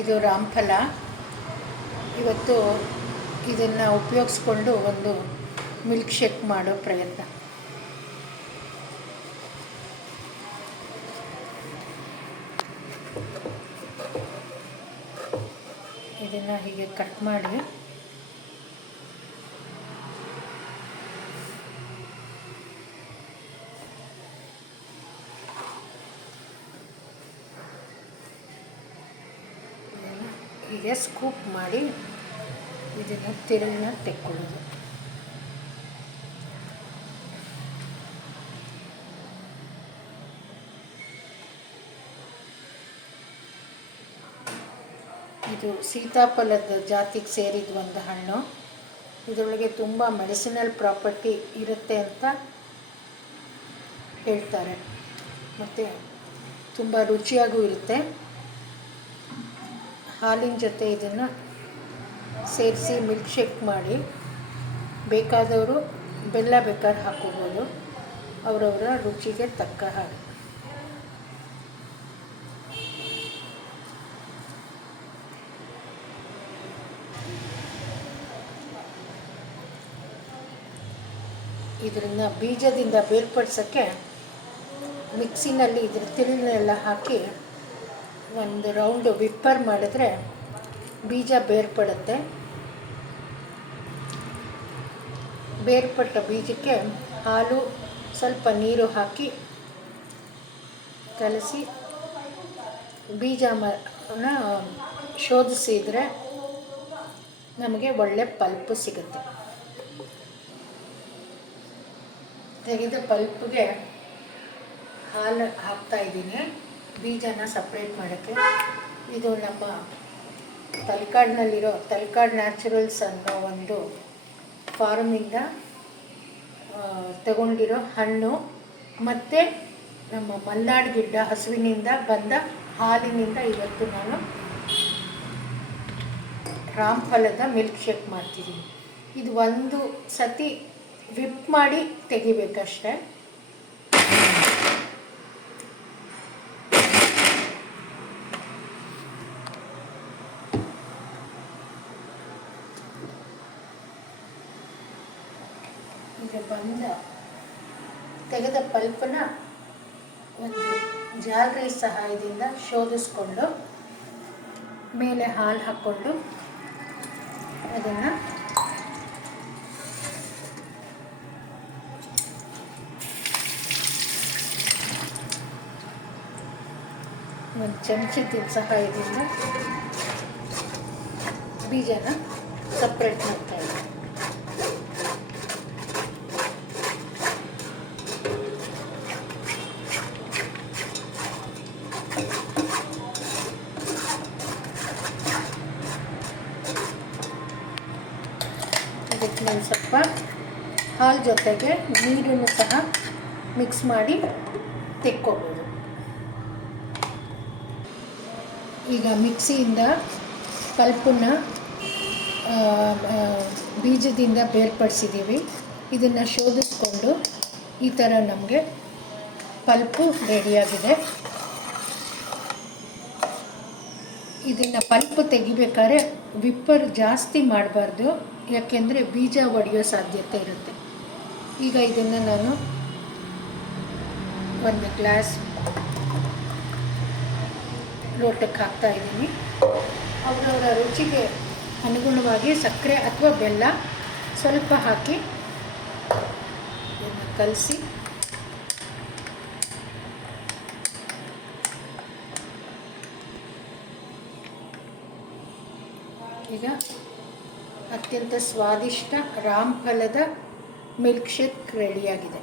ಇದು ರಾಮಫಲ. ಇವತ್ತು ಇದನ್ನು ಉಪಯೋಗಿಸ್ಕೊಂಡು ಒಂದು ಮಿಲ್ಕ್ ಶೇಕ್ ಮಾಡೋ ಪ್ರಯತ್ನ. ಇದನ್ನು ಹೀಗೆ ಕಟ್ ಮಾಡಿ ಹೀಗೆ ಸ್ಕೂಪ್ ಮಾಡಿ ಇದನ್ನು ತಿರುಳನ್ನ ತೆಕ್ಕೊಳ್ಳೋದು. ಇದು ಸೀತಾಫಲದ ಜಾತಿಗೆ ಸೇರಿದ ಒಂದು ಹಣ್ಣು. ಇದರೊಳಗೆ ತುಂಬ ಮೆಡಿಸಿನಲ್ ಪ್ರಾಪರ್ಟಿ ಇರುತ್ತೆ ಅಂತ ಹೇಳ್ತಾರೆ, ಮತ್ತು ತುಂಬ ರುಚಿಯಾಗೂ ಇರುತ್ತೆ. ಹಾಲಿನ ಜೊತೆ ಇದನ್ನು ಸೇರಿಸಿ ಮಿಲ್ಕ್ ಶೇಕ್ ಮಾಡಿ, ಬೇಕಾದವರು ಬೆಲ್ಲ ಬೇಕಾದ್ರೆ ಹಾಕೋಬೋದು, ಅವರವರ ರುಚಿಗೆ ತಕ್ಕ ಹಾಗೆ. ಇದರಿಂದ ಬೀಜದಿಂದ ಬೇರ್ಪಡಿಸೋಕ್ಕೆ ಮಿಕ್ಸಿನಲ್ಲಿ ಇದ್ರ ತಿರುಳನ್ನೆಲ್ಲ ಹಾಕಿ ಒಂದು ರೌಂಡು ವಿಪ್ಪರ್ ಮಾಡಿದ್ರೆ ಬೀಜ ಬೇರ್ಪಡುತ್ತೆ. ಬೇರ್ಪಟ್ಟ ಬೀಜಕ್ಕೆ ಹಾಲು ಸ್ವಲ್ಪ ನೀರು ಹಾಕಿ ಕಲಸಿ ಬೀಜನ ಶೋಧಿಸಿದರೆ ನಮಗೆ ಒಳ್ಳೆ ಪಲ್ಪ್ ಸಿಗುತ್ತೆ. ತೆಗೆದ ಪಲ್ಪ್ಗೆ ಹಾಲು ಹಾಕ್ತಾಯಿದ್ದೀನಿ, ಬೀಜನ ಸಪ್ರೇಟ್ ಮಾಡೋಕ್ಕೆ. ಇದು ನಮ್ಮ ತಲಕಾಡಿನಲ್ಲಿರೋ ತಲಕಾಡು ನ್ಯಾಚುರಲ್ಸ್ ಅನ್ನೋ ಒಂದು ಫಾರ್ಮಿಂದ ತಗೊಂಡಿರೋ ಹಣ್ಣು, ಮತ್ತು ನಮ್ಮ ಮಲ್ನಾಡು ಗಿಡ್ಡ ಹಸುವಿನಿಂದ ಬಂದ ಹಾಲಿನಿಂದ ಇವತ್ತು ನಾನು ರಾಮಫಲದ ಮಿಲ್ಕ್ ಶೇಕ್ ಮಾಡ್ತಿದ್ದೀನಿ. ಇದು ಒಂದು ಸತಿ ವಿಪ್ ಮಾಡಿ ತೆಗಿಬೇಕಷ್ಟೆ. ಈಗ ತೆಗೆದ ಪಲ್ಪನ್ನ ಒಂದು ಜಾಲರಿ ಸಹಾಯದಿಂದ ಶೋಧಿಸ್ಕೊಂಡು ಮೇಲೆ ಹಾಲು ಹಾಕ್ಕೊಂಡು ಅದನ್ನು ಒಂದು ಚಮಚದ ಸಹಾಯದಿಂದ ಬೀಜನ ಸಪ್ರೇಟ್ ಮಾಡ್ತಾಯಿದ್ದೀನಿ. ಅದಕ್ಕೆ ನಾನು ಸ್ವಲ್ಪ ಹಾಲು ಜೊತೆಗೆ ನೀರನ್ನು ಸಹ ಮಿಕ್ಸ್ ಮಾಡಿ ತೆಕ್ಕೋಬೋದು. ಈಗ ಮಿಕ್ಸಿಯಿಂದ ಪಲ್ಪನ್ನು ಬೀಜದಿಂದ ಬೇರ್ಪಡಿಸಿದ್ದೀವಿ. ಇದನ್ನು ಶೋಧಿಸ್ಕೊಂಡು ಈ ಥರ ನಮಗೆ ಪಲ್ಪು ರೆಡಿಯಾಗಿದೆ. ಇದನ್ನು ಪಲ್ಪ್ ತೆಗಿಬೇಕಾದ್ರೆ ವಿಪ್ಪರ್ ಜಾಸ್ತಿ ಮಾಡಬಾರ್ದು, ಯಾಕೆಂದರೆ ಬೀಜ ಒಡೆಯೋ ಸಾಧ್ಯತೆ ಇರುತ್ತೆ. ಈಗ ಇದನ್ನು ನಾನು ಒಂದು ಗ್ಲಾಸ್ ಲೋಟಕ್ಕೆ ಹಾಕ್ತಾಯಿದ್ದೀನಿ. ಅವರವರ ರುಚಿಗೆ ಅನುಗುಣವಾಗಿ ಸಕ್ಕರೆ ಅಥವಾ ಬೆಲ್ಲ ಸ್ವಲ್ಪ ಹಾಕಿ ಇದನ್ನು ಕಲಸಿ ಈಗ ಅತ್ಯಂತ ಸ್ವಾದಿಷ್ಟ ರಾಮಫಲದ ಮಿಲ್ಕ್ ಶೇಕ್ ರೆಡಿಯಾಗಿದೆ.